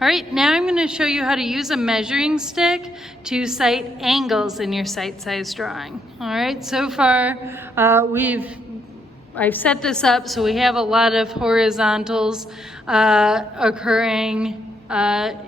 All right, now I'm going to show you how to use a measuring stick to sight angles in your sight size drawing. All right, so far I've set this up so we have a lot of horizontals occurring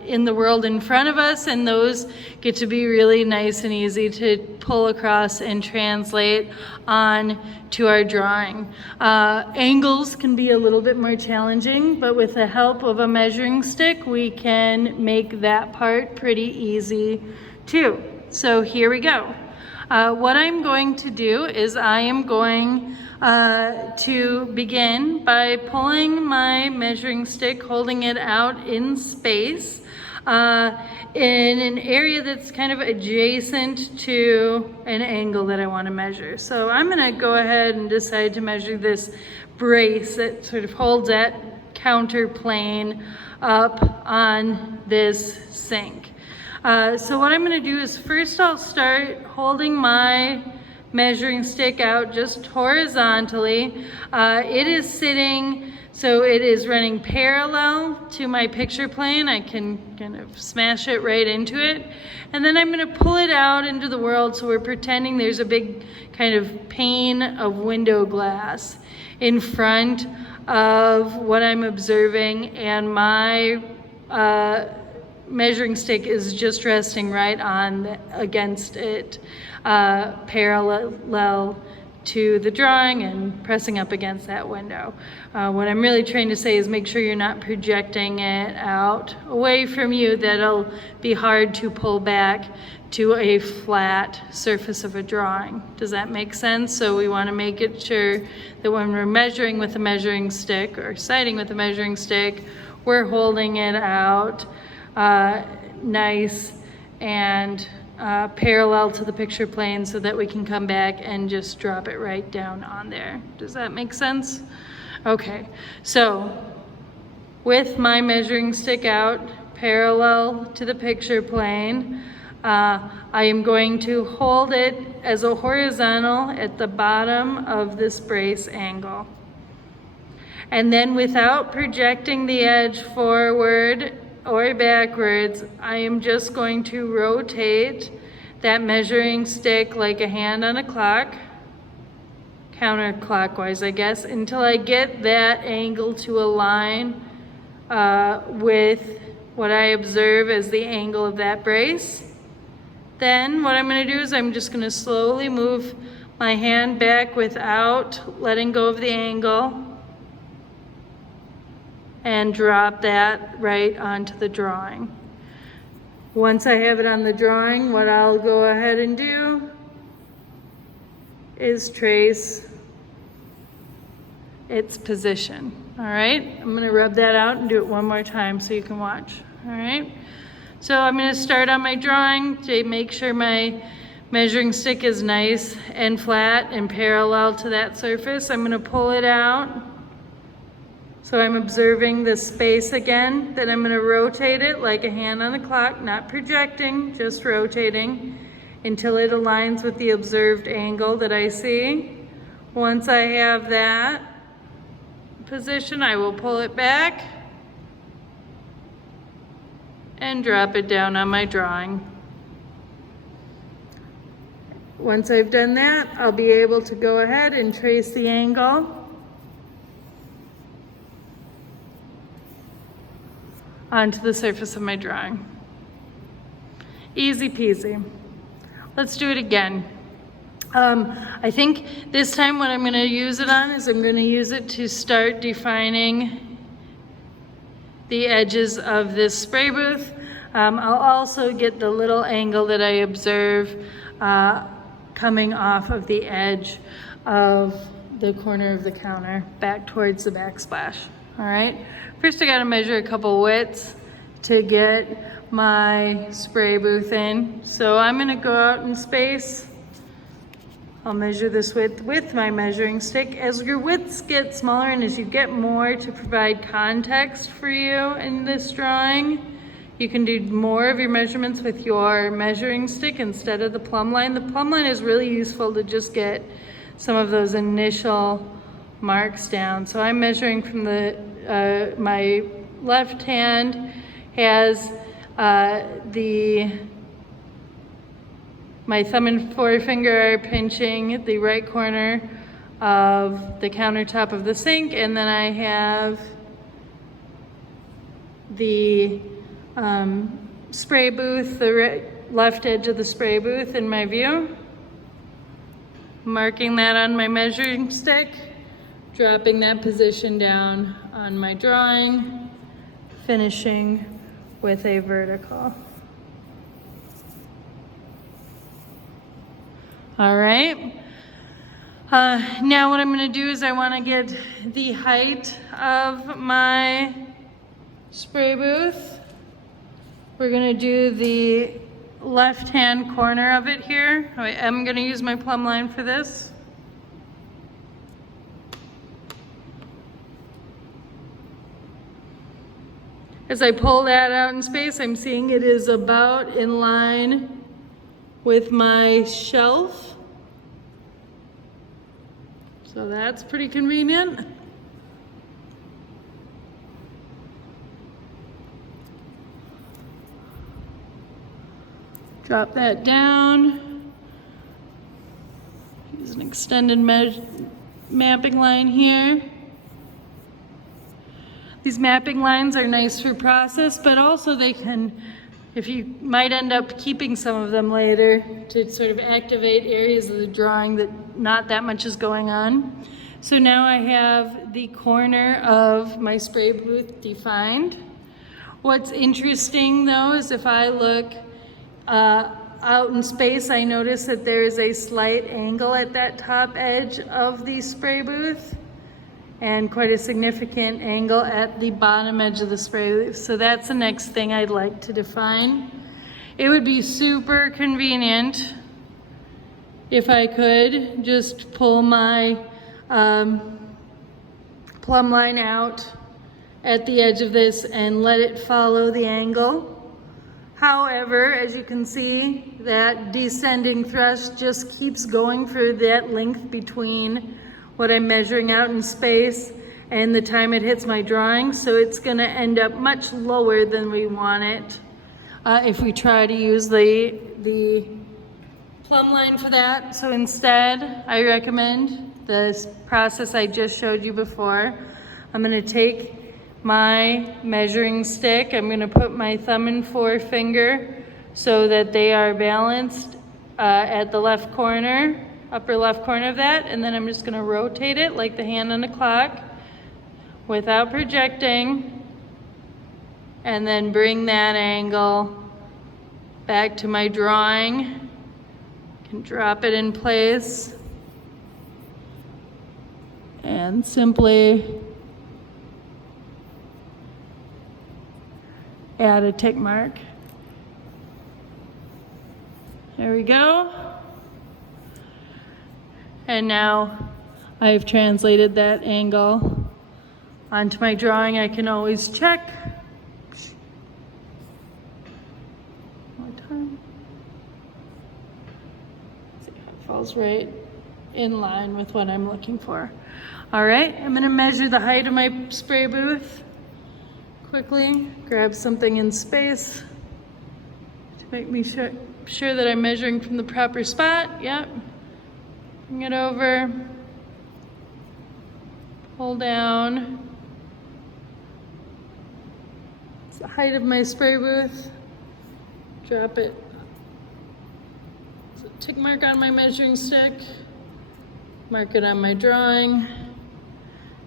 in the world in front of us, and those get to be really nice and easy to pull across and translate on to our drawing. Angles can be a little bit more challenging, but with the help of a measuring stick, we can make that part pretty easy too. So here we go. What I'm going to do is I am going to begin by pulling my measuring stick, holding it out in space in an area that's kind of adjacent to an angle that I want to measure. So I'm going to go ahead and decide to measure this brace that sort of holds that counter plane up on this sink. So what I'm going to do is first I'll start holding my measuring stick out just horizontally. It is sitting, so it is running parallel to my picture plane. I can kind of smash it right into it. And then I'm going to pull it out into the world, so we're pretending there's a big kind of pane of window glass in front of what I'm observing, and my measuring stick is just resting right on against it, parallel to the drawing and pressing up against that window. What I'm really trying to say is make sure you're not projecting it out away from you. That'll be hard to pull back to a flat surface of a drawing. Does that make sense? So we want to make it sure that when we're measuring with a measuring stick or sighting with a measuring stick, we're holding it out nice and parallel to the picture plane so that we can come back and just drop it right down on there. Does that make sense? Okay, so with my measuring stick out parallel to the picture plane, I am going to hold it as a horizontal at the bottom of this brace angle. And then without projecting the edge forward or backwards, I am just going to rotate that measuring stick like a hand on a clock, counterclockwise I guess, until I get that angle to align with what I observe as the angle of that brace. Then what I'm going to do is I'm just going to slowly move my hand back without letting go of the angle and drop that right onto the drawing. Once I have it on the drawing, what I'll go ahead and do is trace its position. All right, I'm going to rub that out and do it one more time so you can watch. All right, so I'm going to start on my drawing to make sure my measuring stick is nice and flat and parallel to that surface. I'm going to pull it out. So I'm observing the space again, then I'm going to rotate it like a hand on the clock, not projecting, just rotating until it aligns with the observed angle that I see. Once I have that position, I will pull it back and drop it down on my drawing. Once I've done that, I'll be able to go ahead and trace the angle onto the surface of my drawing. Easy peasy. Let's do it again. I think this time what I'm going to use it on is I'm going to use it to start defining the edges of this spray booth. I'll also get the little angle that I observe coming off of the edge of the corner of the counter back towards the backsplash. All right, first I got to measure a couple widths to get my spray booth in. So I'm going to go out in space. I'll measure this width with my measuring stick. As your widths get smaller and as you get more to provide context for you in this drawing, you can do more of your measurements with your measuring stick instead of the plumb line. The plumb line is really useful to just get some of those initial marks down. So I'm measuring from the my left hand has my thumb and forefinger are pinching the right corner of the countertop of the sink, and then I have the spray booth, the left edge of the spray booth in my view. Marking that on my measuring stick, dropping that position down on my drawing, finishing with a vertical. All right. Now what I'm going to do is I want to get the height of my spray booth. We're going to do the left-hand corner of it here. I'm going to use my plumb line for this. As I pull that out in space, I'm seeing it is about in line with my shelf. So that's pretty convenient. Drop that down. Use an extended mapping line here. These mapping lines are nice for process, but also they can, if you might end up keeping some of them later to sort of activate areas of the drawing that not that much is going on. So now I have the corner of my spray booth defined. What's interesting though is if I look out in space, I notice that there is a slight angle at that top edge of the spray booth and quite a significant angle at the bottom edge of the spray booth. So that's the next thing I'd like to define. It would be super convenient if I could just pull my plumb line out at the edge of this and let it follow the angle. However, as you can see, that descending thrust just keeps going for that length between what I'm measuring out in space and the time it hits my drawing. So it's gonna end up much lower than we want it if we try to use the plumb line for that. So instead, I recommend the process I just showed you before. I'm gonna take my measuring stick, I'm gonna put my thumb and forefinger so that they are balanced at the left corner, upper left corner of that, and then I'm just gonna rotate it like the hand on the clock without projecting, and then bring that angle back to my drawing. I can drop it in place and simply add a tick mark. There we go. And now I've translated that angle onto my drawing. I can always check. One more time. See how it falls right in line with what I'm looking for. All right, I'm gonna measure the height of my spray booth. Quickly grab something in space to make me sure that I'm measuring from the proper spot. Yep. Bring it over, pull down. It's the height of my spray booth. Drop it. It's a tick mark on my measuring stick. Mark it on my drawing.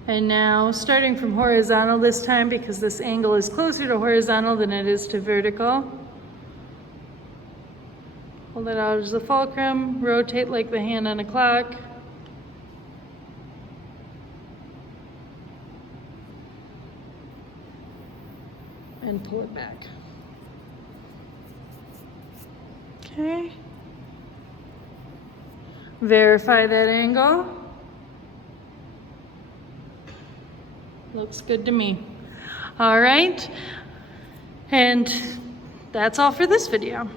And now, starting from horizontal this time, because this angle is closer to horizontal than it is to vertical. Hold it out as a fulcrum, rotate like the hand on a clock. And pull it back. Okay. Verify that angle. Looks good to me. All right, and that's all for this video.